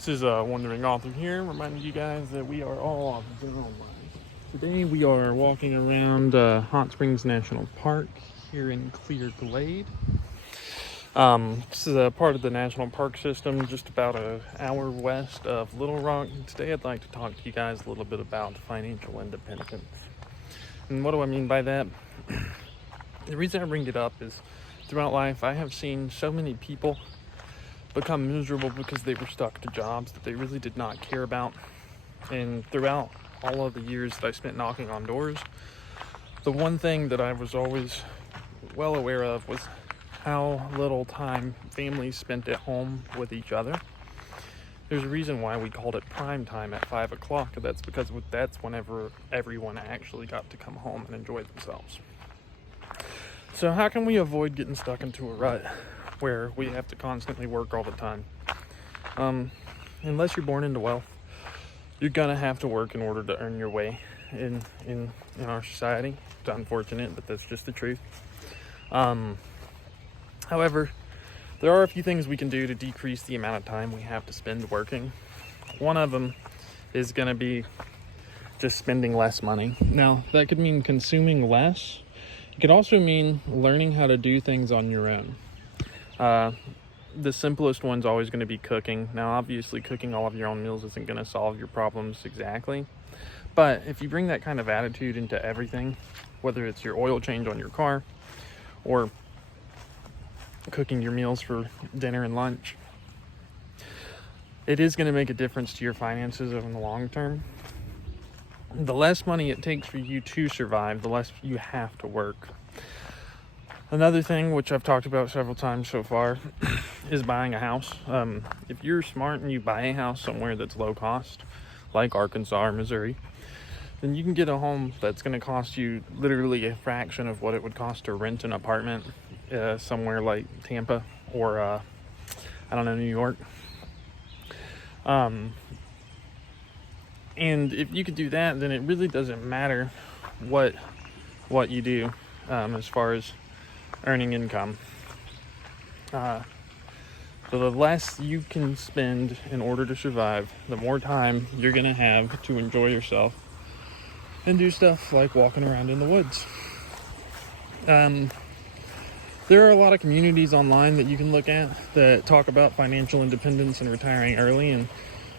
This is Wandering Author here, reminding you guys that we are all authors in our own lives. Today we are walking around Hot Springs National Park here in Clear Glade. This is a part of the national park system just about an hour west of Little Rock. Today I'd like to talk to you guys a little bit about financial independence. And what do I mean by that? The reason I bring it up is throughout life I have seen so many people become miserable because they were stuck to jobs that they really did not care about. And throughout all of the years that I spent knocking on doors, the one thing that I was always well aware of was how little time families spent at home with each other. There's a reason why we called it prime time at 5 o'clock. That's because that's whenever everyone actually got to come home and enjoy themselves. So how can we avoid getting stuck into a rut where we have to constantly work all the time? Unless you're born into wealth, you're gonna have to work in order to earn your way in our society. It's unfortunate, but that's just the truth. However, there are a few things we can do to decrease the amount of time we have to spend working. One of them is gonna be just spending less money. Now, that could mean consuming less. It could also mean learning how to do things on your own. The simplest one's always going to be cooking. Now, obviously, cooking all of your own meals isn't going to solve your problems exactly. But if you bring that kind of attitude into everything, whether it's your oil change on your car or cooking your meals for dinner and lunch, it is going to make a difference to your finances in the long term. The less money it takes for you to survive, the less you have to work. Another thing, which I've talked about several times so far, is buying a house. If you're smart and you buy a house somewhere that's low cost, like Arkansas or Missouri, then you can get a home that's going to cost you literally a fraction of what it would cost to rent an apartment somewhere like Tampa or, New York. And if you could do that, then it really doesn't matter what you do as far as earning income. So the less you can spend in order to survive, the more time you're gonna have to enjoy yourself and do stuff like walking around in the woods. There are a lot of communities online that you can look at that talk about financial independence and retiring early, and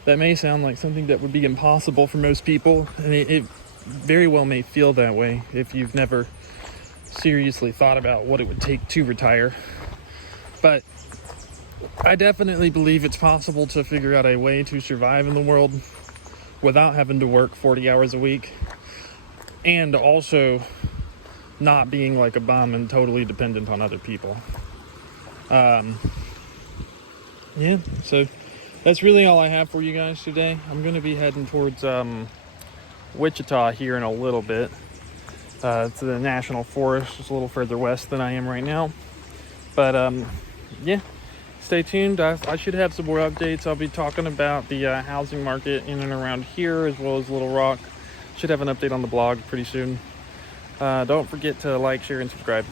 that may sound like something that would be impossible for most people, and it very well may feel that way if you've never seriously thought about what it would take to retire. But I definitely believe it's possible to figure out a way to survive in the world without having to work 40 hours a week, and also not being like a bum and totally dependent on other people. So that's really all I have for you guys today. I'm going to be heading towards Wichita here in a little bit. To the National Forest. It's a little further west than I am right now. But stay tuned. I should have some more updates. I'll be talking about the housing market in and around here, as well as Little Rock. Should have an update on the blog pretty soon. Don't forget to like, share, and subscribe.